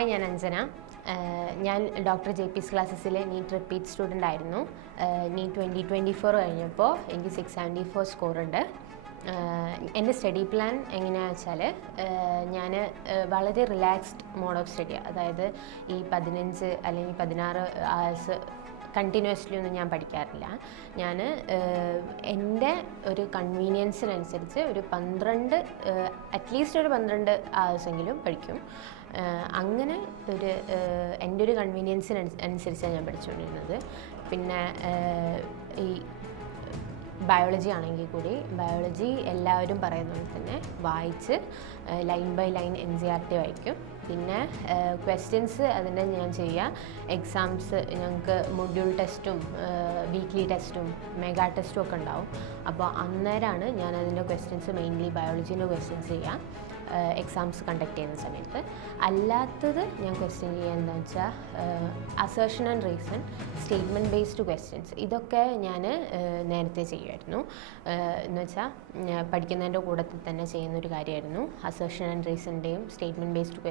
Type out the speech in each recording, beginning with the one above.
Hi, ഞാൻ അഞ്ജന. ഞാൻ doctor JP's ക്ലാസ്സസിലെ നീറ്റ് റിപ്പീറ്റ് സ്റ്റുഡൻ്റ് ആയിരുന്നു. നീറ്റ് 2024 കഴിഞ്ഞപ്പോൾ എനിക്ക് 674 സ്കോറുണ്ട്. എൻ്റെ സ്റ്റഡി പ്ലാൻ എങ്ങനെയാണെന്ന് വെച്ചാൽ ഞാൻ വളരെ റിലാക്സ്ഡ് മോഡ് ഓഫ് സ്റ്റഡിയാണ്. അതായത് ഈ 15 അല്ലെങ്കിൽ 16 hours കണ്ടിന്യൂസ്ലി ഒന്നും ഞാൻ പഠിക്കാറില്ല. ഞാൻ എൻ്റെ ഒരു കൺവീനിയൻസിനനുസരിച്ച് ഒരു 12 അറ്റ്ലീസ്റ്റ് ഒരു 12 hours എങ്കിലും പഠിക്കും. അങ്ങനെ ഒരു എൻ്റെ ഒരു കൺവീനിയൻസിനനുസരിച്ചാണ് ഞാൻ പഠിച്ചുകൊണ്ടിരുന്നത്. പിന്നെ ഈ ബയോളജി ആണെങ്കിൽ കൂടി ബയോളജി എല്ലാവരും പറയുന്ന പോലെ തന്നെ വായിച്ച് ലൈൻ ബൈ ലൈൻ NCERT വായിക്കും. പിന്നെ ക്വസ്റ്റ്യൻസ് അതിൻ്റെ ഞാൻ ചെയ്യുക. എക്സാംസ് ഞങ്ങൾക്ക് മൊഡ്യൂൾ ടെസ്റ്റും വീക്ക്ലി ടെസ്റ്റും മെഗാ ടെസ്റ്റും ഒക്കെ ഉണ്ടാവും. അപ്പോൾ അന്നേരമാണ് ഞാൻ അതിൻ്റെ ക്വസ്റ്റ്യൻസ് മെയിൻലി ബയോളജീൻ്റെ ക്വസ്റ്റ്യൻസ് ചെയ്യുക എക്സാംസ് കണ്ടക്ട് ചെയ്യുന്ന സമയത്ത്. അല്ലാത്തത് ഞാൻ ക്വസ്റ്റ്യൻ ചെയ്യുക എന്താണെന്ന് വെച്ചാൽ assertion and reason, statement based questions, ഇതൊക്കെ ഞാൻ നേരത്തെ ചെയ്യുമായിരുന്നു. എന്ന് വെച്ചാൽ പഠിക്കുന്നതിൻ്റെ കൂട്ടത്തിൽ തന്നെ ചെയ്യുന്നൊരു കാര്യമായിരുന്നു. അസേർഷൻ ആൻഡ് റീസണിൻ്റെയും സ്റ്റേറ്റ്മെൻറ്റ് ബേസ്ഡ്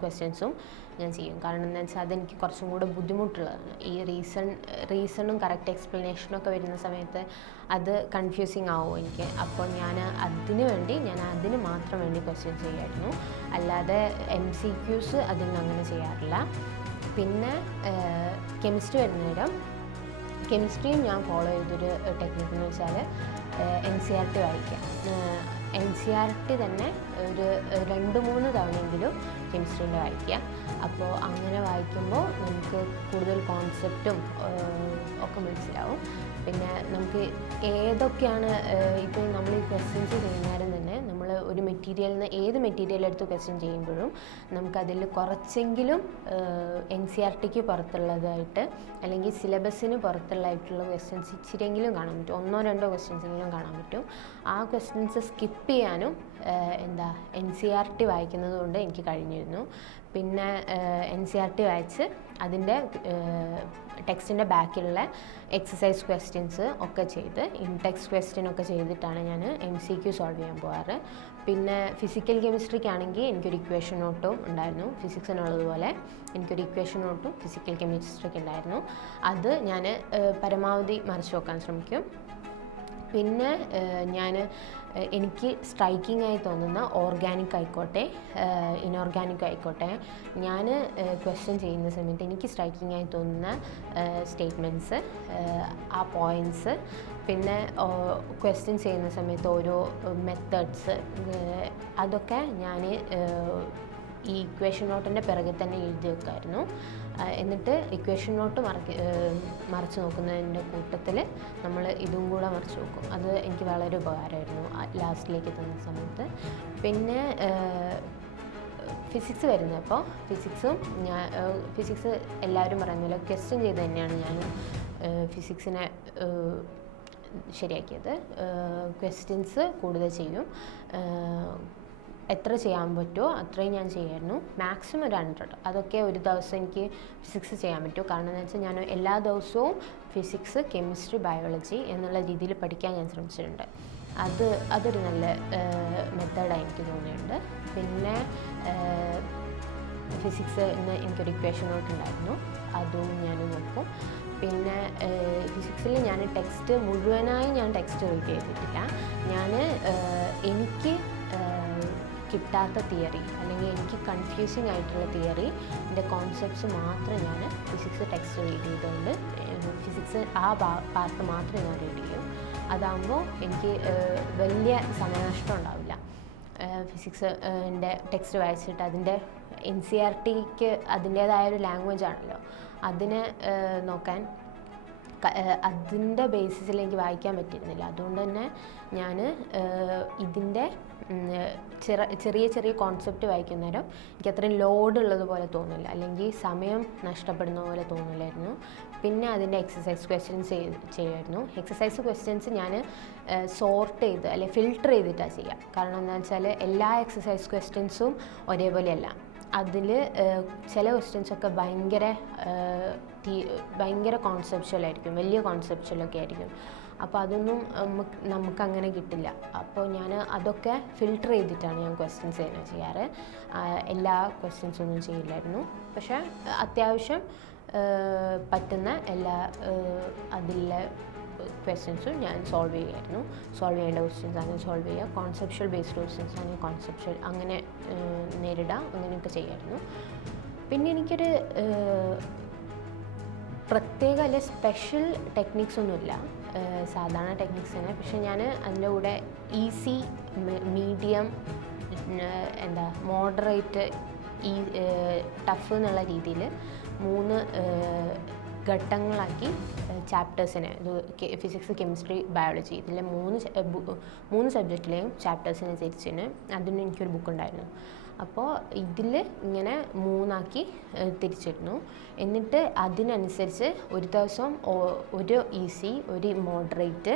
ക്വസ്റ്റ്യൻസും ഞാൻ ചെയ്യും. കാരണം എന്താണെന്ന് വെച്ചാൽ അതെനിക്ക് കുറച്ചും കൂടെ ബുദ്ധിമുട്ടുള്ളതാണ്. ഈ റീസണും കറക്റ്റ് എക്സ്പ്ലനേഷനും ഒക്കെ വരുന്ന സമയത്ത് അത് കൺഫ്യൂസിങ് ആവും എനിക്ക്. അപ്പോൾ ഞാൻ അതിന് മാത്രം വേണ്ടി ക്വസ്റ്റ്യൻസ് ചെയ്യുമായിരുന്നു. അല്ലാതെ MCQs അതിന് അങ്ങനെ ചെയ്യാറില്ല. പിന്നെ കെമിസ്ട്രി വരുന്നേരം കെമിസ്ട്രിയും ഞാൻ ഫോളോ ചെയ്തൊരു ടെക്നിക്ക് എന്ന് വെച്ചാൽ NCERT വായിക്കാം. NCERT തന്നെ ഒരു 2-3 തവണയെങ്കിലും കെമിസ്ട്രീൻ്റെ വായിക്കുക. അപ്പോൾ അങ്ങനെ വായിക്കുമ്പോൾ നമുക്ക് കൂടുതൽ കോൺസെപ്റ്റും ഒക്കെ മനസ്സിലാവും. പിന്നെ നമുക്ക് ഏതൊക്കെയാണ് ഇപ്പോൾ നമ്മൾ ഈ ക്വസ്റ്റ്യൻസ് ചെയ്യുന്നേരം തന്നെ നമ്മൾ ഒരു ഏത് മെറ്റീരിയൽ എടുത്ത് ക്വസ്റ്റ്യൻ ചെയ്യുമ്പോഴും നമുക്കതിൽ കുറച്ചെങ്കിലും NCERTക്ക് പുറത്തുള്ളതായിട്ട് അല്ലെങ്കിൽ സിലബസിന് പുറത്തുള്ളതായിട്ടുള്ള ക്വസ്റ്റ്യൻസ് ഇച്ചിരിയെങ്കിലും കാണാൻ പറ്റും. 1-2 ക്വസ്റ്റ്യൻസെങ്കിലും കാണാൻ പറ്റും. ആ ക്വസ്റ്റ്യൻസ് സ്കിപ്പ് ചെയ്യാനും NCERT വായിക്കുന്നത് കൊണ്ട് എനിക്ക് കഴിഞ്ഞിരുന്നു. പിന്നെ NCERT വായിച്ച് അതിൻ്റെ ടെക്സ്റ്റിൻ്റെ ബാക്കിലുള്ള എക്സസൈസ് ക്വസ്റ്റ്യൻസ് ഒക്കെ ചെയ്ത് ഇൻടെക്സ്റ്റ് ക്വസ്റ്റ്യൻ ഒക്കെ ചെയ്തിട്ടാണ് ഞാൻ MCQ സോൾവ് ചെയ്യാൻ പോകാറ്. പിന്നെ ഫിസിക്കൽ കെമിസ്ട്രിക്കാണെങ്കിൽ എനിക്കൊരു ഇക്വേഷൻ നോട്ടും ഉണ്ടായിരുന്നു. ഫിസിക്സിനുള്ളതുപോലെ എനിക്കൊരു ഇക്വേഷൻ നോട്ടും ഫിസിക്കൽ കെമിസ്ട്രിക്ക് ഉണ്ടായിരുന്നു. അത് ഞാൻ പരമാവധി മറിച്ച് നോക്കാൻ ശ്രമിക്കും. പിന്നെ എനിക്ക് സ്ട്രൈക്കിംഗ് ആയി തോന്നുന്ന ഓർഗാനിക് ആയിക്കോട്ടെ ഇനോർഗാനിക് ആയിക്കോട്ടെ, ഞാൻ ക്വസ്റ്റ്യൻ ചെയ്യുന്ന സമയത്ത് എനിക്ക് സ്ട്രൈക്കിംഗ് ആയി തോന്നുന്ന സ്റ്റേറ്റ്മെൻറ്റ്സ്, ആ പോയിൻറ്റ്സ്, പിന്നെ ക്വസ്റ്റ്യൻ ചെയ്യുന്ന സമയത്ത് ഓരോ മെത്തേഡ്സ്, അതൊക്കെ ഞാൻ ഈ ഇക്വേഷൻ നോട്ടിൻ്റെ പിറകെ തന്നെ എഴുതി വെക്കുമായിരുന്നു. എന്നിട്ട് ഇക്വേഷൻ നോട്ട് മറിച്ച് നോക്കുന്നതിൻ്റെ കൂട്ടത്തിൽ നമ്മൾ ഇതും കൂടെ മറിച്ച് നോക്കും. അത് എനിക്ക് വളരെ ഉപകാരമായിരുന്നു ലാസ്റ്റിലേക്ക് എത്തുന്ന സമയത്ത്. പിന്നെ ഫിസിക്സ് വരുന്നപ്പോൾ ഫിസിക്സ് എല്ലാവരും പറയുന്നില്ല, ക്വസ്റ്റ്യൻ ചെയ്ത് തന്നെയാണ് ഞാൻ ഫിസിക്സിനെ ശരിയാക്കിയത്. ക്വസ്റ്റ്യൻസ് കൂടുതൽ ചെയ്യും. എത്ര ചെയ്യാൻ പറ്റുമോ അത്രയും ഞാൻ ചെയ്യായിരുന്നു. മാക്സിമം ഒരു 100. അതൊക്കെ ഒരു ദിവസം എനിക്ക് ഫിസിക്സ് ചെയ്യാൻ പറ്റും. കാരണം എന്ന് വെച്ചാൽ ഞാൻ എല്ലാ ദിവസവും ഫിസിക്സ്, കെമിസ്ട്രി, ബയോളജി എന്നുള്ള രീതിയിൽ പഠിക്കാൻ ഞാൻ ശ്രമിച്ചിട്ടുണ്ട്. അതൊരു നല്ല മെത്തേഡായി എനിക്ക് തോന്നിയിട്ടുണ്ട്. പിന്നെ ഫിസിക്സ് എനിക്കൊരു ഇക്വേഷൻ നോട്ട് ഉണ്ടായിരുന്നു, അതും ഞാൻ നോക്കും. പിന്നെ ഫിസിക്സിൽ ഞാൻ ടെക്സ്റ്റ് മുഴുവനായി ടെക്സ്റ്റ് റീഡ് ചെയ്തിട്ടില്ല. എനിക്ക് കിട്ടാത്ത തിയറി അല്ലെങ്കിൽ എനിക്ക് കൺഫ്യൂസിങ് ആയിട്ടുള്ള തിയറിൻ്റെ കോൺസെപ്റ്റ്സ് മാത്രം ഞാൻ ഫിസിക്സ് ടെക്സ്റ്റ് റീഡ് ചെയ്തുകൊണ്ട് ഫിസിക്സ് ആ പാർട്ട് മാത്രം ഞാൻ റീഡ് ചെയ്യും. അതാകുമ്പോൾ എനിക്ക് വലിയ സമയനഷ്ടം ഉണ്ടാവില്ല. ഫിസിക്സിൻ്റെ ടെക്സ്റ്റ് വായിച്ചിട്ട് അതിൻ്റെ NCERTക്ക് അതിൻ്റേതായൊരു ലാംഗ്വേജ് ആണല്ലോ, അതിനെ നോക്കാൻ അതിൻ്റെ ബേസിസിൽ എനിക്ക് വായിക്കാൻ പറ്റിയിരുന്നില്ല. അതുകൊണ്ട് തന്നെ ഞാൻ ഇതിൻ്റെ ചെറിയ കോൺസെപ്റ്റ് വായിക്കുന്നേരം എനിക്ക് അത്രയും ലോഡ് ഉള്ളതുപോലെ തോന്നില്ല, അല്ലെങ്കിൽ സമയം നഷ്ടപ്പെടുന്ന പോലെ തോന്നില്ലായിരുന്നു. പിന്നെ അതിൻ്റെ എക്സസൈസ് ക്വസ്റ്റ്യൻസ് ചെയ്യുമായിരുന്നു. എക്സസൈസ് ക്വസ്റ്റ്യൻസ് ഞാൻ സോർട്ട് ചെയ്ത് അല്ലെങ്കിൽ ഫിൽട്ടർ ചെയ്തിട്ടാണ് ചെയ്യുക. കാരണം എന്താണെന്ന് വെച്ചാൽ എല്ലാ എക്സസൈസ് ക്വസ്റ്റ്യൻസും ഒരേപോലെയല്ല. അതിൽ ചില ക്വസ്റ്റ്യൻസൊക്കെ ഭയങ്കര കോൺസെപ്ച്വലായിരിക്കും, വലിയ കോൺസെപ്ച്വലൊക്കെ ആയിരിക്കും. അപ്പോൾ അതൊന്നും നമുക്കങ്ങനെ കിട്ടില്ല. അപ്പോൾ ഞാൻ അതൊക്കെ ഫിൽട്ടർ ചെയ്തിട്ടാണ് ഞാൻ ക്വസ്റ്റ്യൻസ് തന്നെ ചെയ്യാറ്. എല്ലാ ക്വസ്റ്റ്യൻസൊന്നും ചെയ്യില്ലായിരുന്നു. പക്ഷേ അത്യാവശ്യം പറ്റുന്ന എല്ലാ അതിലെ ക്വസ്റ്റ്യൻസും ഞാൻ സോൾവ് ചെയ്യുമായിരുന്നു. സോൾവ് ചെയ്യേണ്ട ക്വസ്റ്റ്യൻസ് ആണ് സോൾവ് ചെയ്യുക, കോൺസെപ്ച്വൽ ബേസ്ഡ് ക്വസ്റ്റ്യൻസ് ആണ് കോൺസെപ്ച്വൽ അങ്ങനെ നേരിടുക, അങ്ങനെയൊക്കെ ചെയ്യായിരുന്നു. പിന്നെ എനിക്കൊരു പ്രത്യേക അല്ലെ സ്പെഷ്യൽ ടെക്നിക്സ് ഒന്നുമില്ല, സാധാരണ ടെക്നിക്സ് തന്നെ. പക്ഷെ ഞാൻ അതിൻ്റെ കൂടെ ഈസി, മീഡിയം, മോഡറേറ്റ്, ടഫ് എന്നുള്ള രീതിയിൽ 3 ഘട്ടങ്ങളാക്കി ചാപ്റ്റേഴ്സിനെ, ഫിസിക്സ്, കെമിസ്ട്രി, ബയോളജി, ഇതിലെ 3 സബ്ജക്റ്റിലെയും ചാപ്റ്റേഴ്സിനെ തിരിച്ചിന് അതിന് എനിക്കൊരു ബുക്ക് ഉണ്ടായിരുന്നു. അപ്പോൾ ഇതിൽ ഇങ്ങനെ 3ആക്കി തിരിച്ചിരുന്നു. എന്നിട്ട് അതിനനുസരിച്ച് ഒരു ദിവസം ഒരു ഈസി, ഒരു മോഡറേറ്റ്,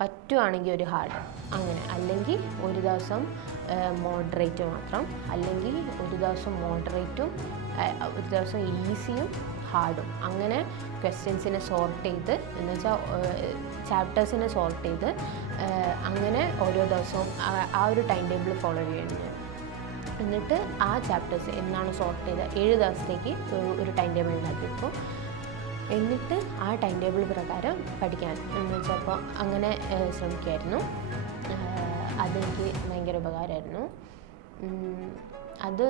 പറ്റുവാണെങ്കിൽ ഒരു ഹാർഡ്, അങ്ങനെ. അല്ലെങ്കിൽ ഒരു ദിവസം മോഡറേറ്റ് മാത്രം, അല്ലെങ്കിൽ ഒരു ദിവസം മോഡറേറ്റും ഒരു ദിവസം ഈസിയും ഹാർഡും, അങ്ങനെ ക്വസ്റ്റ്യൻസിനെ സോർട്ട് ചെയ്ത്, എന്ന് വെച്ചാൽ ചാപ്റ്റേഴ്സിനെ സോർട്ട് ചെയ്ത് അങ്ങനെ ഓരോ ദിവസവും ആ ഒരു ടൈം ടേബിൾ ഫോളോ ചെയ്യുന്നു. എന്നിട്ട് ആ ചാപ്റ്റേഴ്സ് എന്നാണ് സോർട്ട് ചെയ്ത് 7 ദിവസത്തേക്ക് ഒരു ടൈം ടേബിൾ ഉണ്ടാക്കിയപ്പോൾ, എന്നിട്ട് ആ ടൈം ടേബിൾ പ്രകാരം പഠിക്കാൻ എന്ന് വെച്ചാൽ അപ്പോൾ അങ്ങനെ ശ്രമിക്കുമായിരുന്നു. അതെനിക്ക് ഭയങ്കര ഉപകാരമായിരുന്നു. അത്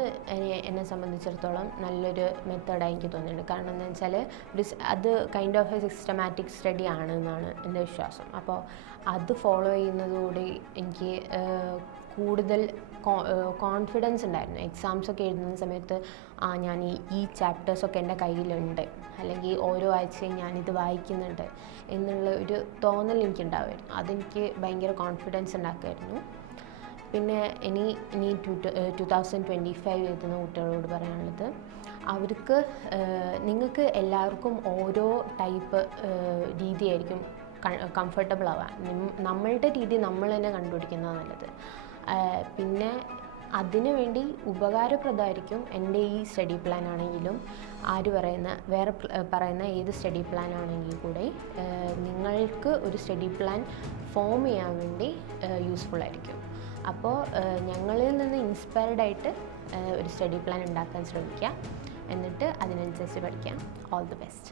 എന്നെ സംബന്ധിച്ചിടത്തോളം നല്ലൊരു മെത്തേഡായി എനിക്ക് തോന്നിയിട്ടുണ്ട്. കാരണം എന്താ വെച്ചാൽ അത് kind of A systematic study ആണ് എന്നാണ് എൻ്റെ വിശ്വാസം. അപ്പോൾ അത് ഫോളോ ചെയ്യുന്നതോടെ എനിക്ക് കൂടുതൽ കോൺഫിഡൻസ് ഉണ്ടായിരുന്നു. എക്സാംസൊക്കെ എഴുതുന്ന സമയത്ത് ഞാൻ ഈ ചാപ്റ്റേഴ്സൊക്കെ എൻ്റെ കയ്യിലുണ്ട്, അല്ലെങ്കിൽ ഓരോ ആഴ്ചയും ഞാനിത് വായിക്കുന്നുണ്ട് എന്നുള്ള ഒരു തോന്നൽ എനിക്കുണ്ടാവുമായിരുന്നു. അതെനിക്ക് ഭയങ്കര കോൺഫിഡൻസ് ഉണ്ടാക്കുമായിരുന്നു. പിന്നെ ഇനി 2025 എഴുതുന്ന കുട്ടികളോട് പറയാനുള്ളത്, അവർക്ക് നിങ്ങൾക്ക് എല്ലാവർക്കും ഓരോ ടൈപ്പ് രീതിയായിരിക്കും കംഫർട്ടബിൾ ആവാൻ. നമ്മളുടെ രീതി നമ്മൾ തന്നെ കണ്ടുപിടിക്കുന്നതാണ് നല്ലത്. പിന്നെ അതിനു വേണ്ടി ഉപകാരപ്രദമായിരിക്കും എൻ്റെ ഈ സ്റ്റഡി പ്ലാൻ ആണെങ്കിലും വേറെ പറയുന്ന ഏത് സ്റ്റഡി പ്ലാൻ ആണെങ്കിൽ കൂടെ നിങ്ങൾക്ക് ഒരു സ്റ്റഡി പ്ലാൻ ഫോം ചെയ്യാൻ വേണ്ടി യൂസ്ഫുൾ ആയിരിക്കും. അപ്പോൾ ഞങ്ങളിൽ നിന്ന് ഇൻസ്പയർഡ് ആയിട്ട് ഒരു സ്റ്റഡി പ്ലാൻ ഉണ്ടാക്കാൻ ശ്രമിക്കുക, എന്നിട്ട് അതിനനുസരിച്ച് പഠിക്കാം. All the best.